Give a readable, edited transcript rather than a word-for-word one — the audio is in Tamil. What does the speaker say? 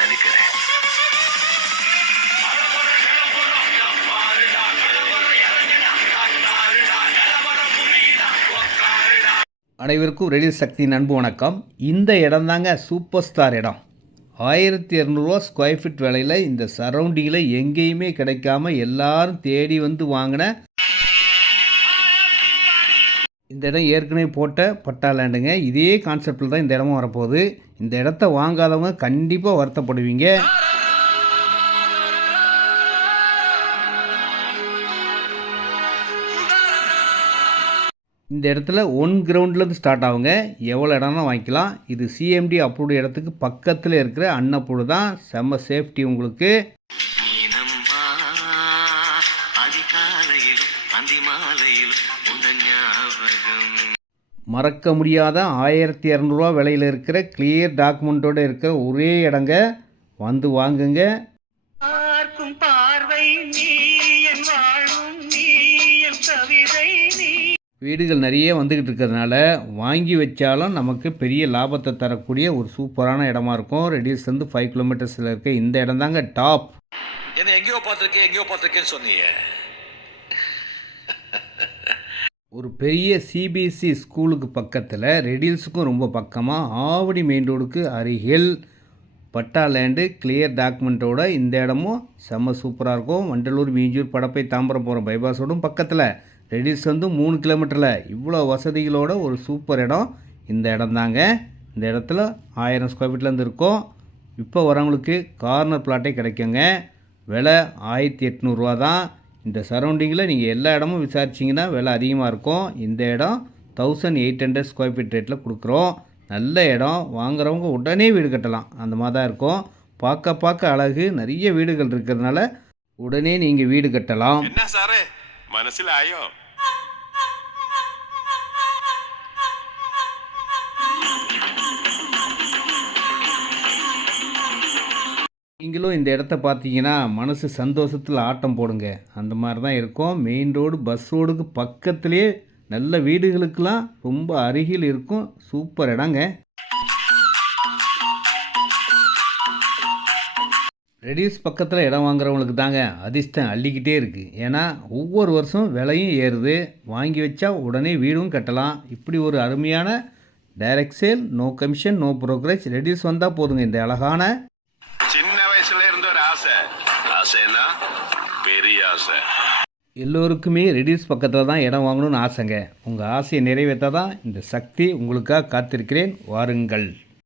நினைக்கிறேன். அனைவருக்கும் ரெடில் சக்தி அன்பு வணக்கம். இந்த இடம் தாங்க சூப்பர் ஸ்டார் இடம். 1200 ஸ்கொயர் ஃபீட் விலையில் இந்த சரௌண்டிங்கில் எங்கேயுமே கிடைக்காம எல்லாரும் தேடி வந்து வாங்கின இந்த இடம் ஏற்கனவே போட்ட பட்டா லேண்டுங்க. இதே கான்செப்டில் தான் இந்த இடமும் வரப்போகுது. இந்த இடத்த வாங்காதவங்க கண்டிப்பாக வருத்தப்படுவீங்க. இந்த இடத்துல 1 கிரவுண்ட்லேருந்து ஸ்டார்ட் ஆகுங்க. எவ்வளோ இடம்னா வாங்கிக்கலாம். இது சிஎம்டி அப்ரூவ்டு இடத்துக்கு பக்கத்தில் இருக்கிற அன்னப்பூடு தான். செம்ம சேஃப்டி உங்களுக்கு. மறக்க முடியாத 1200 விலையில் இருக்கிற கிளியர் டாக்குமெண்ட்டோடு இருக்கிற ஒரே இடங்க. வந்து வாங்குங்க. வீடுகள் நிறைய வந்துக்கிட்டு இருக்கிறதுனால வாங்கி வச்சாலும் நமக்கு பெரிய லாபத்தை தரக்கூடிய ஒரு சூப்பரான இடமா இருக்கும். ரெடியூஸ்லேருந்து 5 கிலோமீட்டர்ஸில் இருக்க இந்த இடம் தாங்க டாப். என்ன எங்கேயோ பார்த்துருக்கேன்னு சொன்னீங்க. ஒரு பெரிய சிபிஎஸ்சி ஸ்கூலுக்கு பக்கத்தில், ரெடில்ஸுக்கும் ரொம்ப பக்கமாக, ஆவடி மெயின் ரோடுக்கு அருகில் பட்டா லேண்டு கிளியர் டாக்குமெண்ட்டோட இந்த இடமும் செம்ம சூப்பராக இருக்கும். வண்டலூர், மீஞ்சூர், படப்பை, தாம்பரம் போகிற பைபாஸோடும் பக்கத்தில். ரெடில்ஸ் வந்து 3 கிலோமீட்டரில் இவ்வளோ வசதிகளோட ஒரு சூப்பர் இடம் இந்த இடம் தாங்க. இந்த இடத்துல 1000 ஸ்கொயர் ஃபீட்லேருந்து இருக்கும். இப்போ வரவங்களுக்கு கார்னர் பிளாட்டே கிடைக்குங்க. விலை 1800 தான். இந்த சரௌண்டிங்கில் நீங்கள் எல்லா இடமும் விசாரிச்சிங்கன்னா விலை அதிகமாக இருக்கும். இந்த இடம் 1800 ஸ்கொயர் ஃபீட் ரேட்டில் கொடுக்குறோம். நல்ல இடம். வாங்குறவங்க உடனே வீடு கட்டலாம். அந்த மாதிரி தான் இருக்கும். பார்க்க அழகு. நிறைய வீடுகள் இருக்கிறதுனால உடனே நீங்கள் வீடு கட்டலாம். என்ன சாரே மனசில் ஆயோ? நீங்களும் இந்த இடத்த பார்த்தீங்கன்னா மனசு சந்தோஷத்தில் ஆட்டம் போடுங்க. அந்த மாதிரி தான் இருக்கும். மெயின் ரோடு, பஸ் ரோடுக்கு பக்கத்துலேயே நல்ல வீடுகளுக்கெல்லாம் ரொம்ப அருகில் இருக்கும். சூப்பர் இடங்க. ரெடியூஸ் பக்கத்தில் இடம் வாங்குறவங்களுக்கு தாங்க அதிர்ஷ்டம் அள்ளிக்கிட்டே இருக்குது. ஏன்னா ஒவ்வொரு வருஷம் விலையும் ஏறுது. வாங்கி வச்சா உடனே வீடும் கட்டலாம். இப்படி ஒரு அருமையான direct sale, no commission, no brokerage. ரெடியூஸ் வந்தால் போதுங்க. இந்த அழகான பெரிய ஆசை எல்லோருக்குமே ரெடியூஸ் பக்கத்தில் தான் இடம் வாங்கணும்னு ஆசைங்க. உங்கள் ஆசையை நிறைவேற்ற தான் இந்த சக்தி உங்களுக்காக காத்திருக்கிறேன். வாருங்கள்.